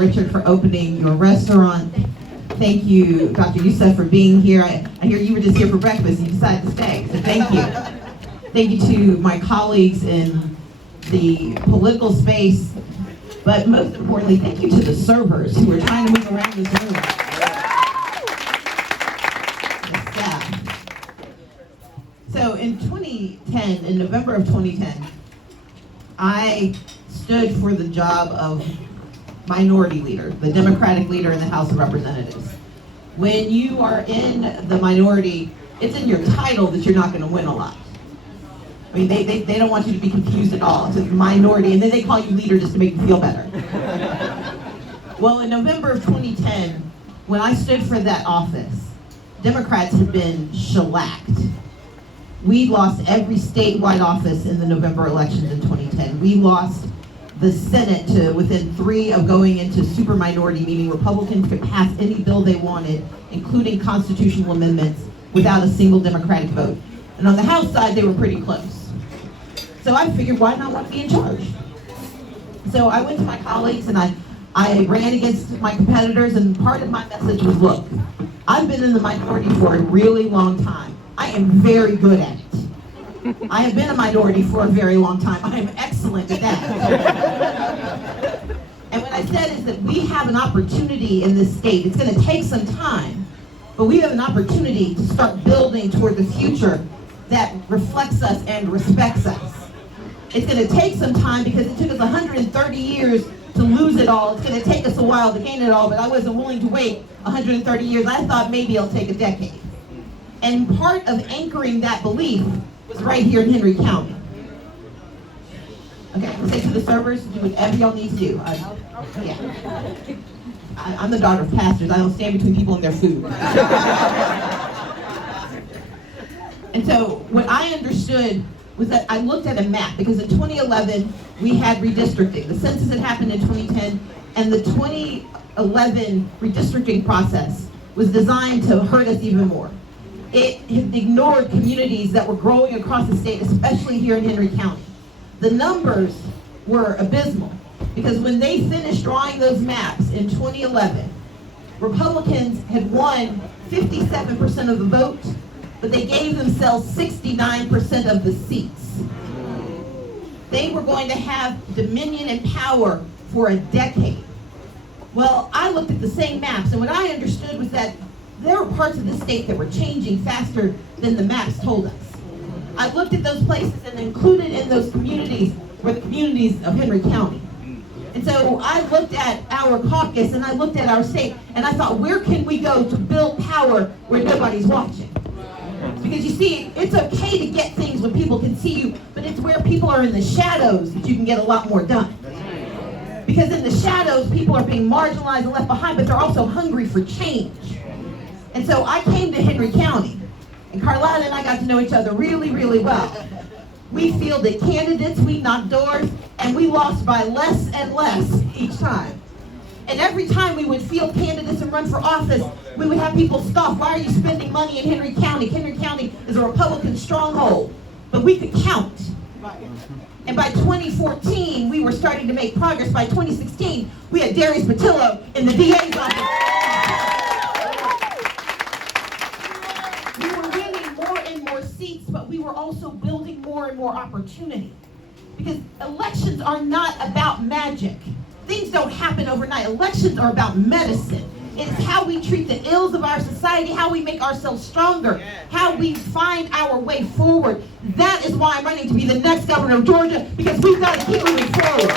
Richard, for opening your restaurant. Thank you, Dr. Youssef, for being here. I hear you were just here for breakfast and you decided to stay, so thank you. Thank you to my colleagues in the political space, but most importantly, thank you to the servers who are trying to move around this room. The staff. So in 2010, in November of 2010, I stood for the job of minority leader, the Democratic leader in the House of Representatives. When you are in the minority, it's in your title that you're not going to win a lot. I mean, they don't want you to be confused at all. It's a minority, and then they call you leader just to make you feel better. Well, in November of 2010, when I stood for that office, Democrats had been shellacked. We lost every statewide office in the November elections in 2010. We lost the Senate to within 3 of going into super minority, meaning Republicans could pass any bill they wanted, including constitutional amendments, without a single Democratic vote. And on the House side, they were pretty close. So I figured, why not want to be in charge? So I went to my colleagues and I ran against my competitors, and part of my message was, look, I've been in the minority for a really long time. I am very good at it. I have been a minority for a very long time. I am excellent at that. And what I said is that we have an opportunity in this state. It's going to take some time, but we have an opportunity to start building toward the future that reflects us and respects us. It's going to take some time because it took us 130 years to lose it all. It's going to take us a while to gain it all, but I wasn't willing to wait 130 years. I thought maybe it'll take a decade. And part of anchoring that belief was right here in Henry County. Okay, I'll say to the servers, do whatever y'all need to do. I'm the daughter of pastors. I don't stand between people and their food. And so what I understood was that I looked at a map, because in 2011 we had redistricting. The census had happened in 2010, and the 2011 redistricting process was designed to hurt us even more. It ignored communities that were growing across the state, especially here in Henry County. The numbers were abysmal, because when they finished drawing those maps in 2011, Republicans had won 57% of the vote, but they gave themselves 69% of the seats. They were going to have dominion and power for a decade. Well, I looked at the same maps, and what I understood was that there were parts of the state that were changing faster than the maps told us. I looked at those places, and included in those communities were the communities of Henry County. And so I looked at our caucus, and I looked at our state, and I thought, where can we go to build power where nobody's watching? Because you see, it's okay to get things when people can see you, but it's where people are in the shadows that you can get a lot more done. Because in the shadows, people are being marginalized and left behind, but they're also hungry for change. And so I came to Henry County, and Carlotta and I got to know each other really, really well. We fielded candidates, we knocked doors, and we lost by less and less each time. And every time we would field candidates and run for office, we would have people scoff, why are you spending money in Henry County? Henry County is a Republican stronghold. But we could count. And by 2014, we were starting to make progress. By 2016, we had Darius Patillo in the DA's office. Seats, but we were also building more and more opportunity. Because elections are not about magic. Things don't happen overnight. Elections are about medicine. It's how we treat the ills of our society, how we make ourselves stronger, how we find our way forward. That is why I'm running to be the next governor of Georgia, because we've got to keep moving forward.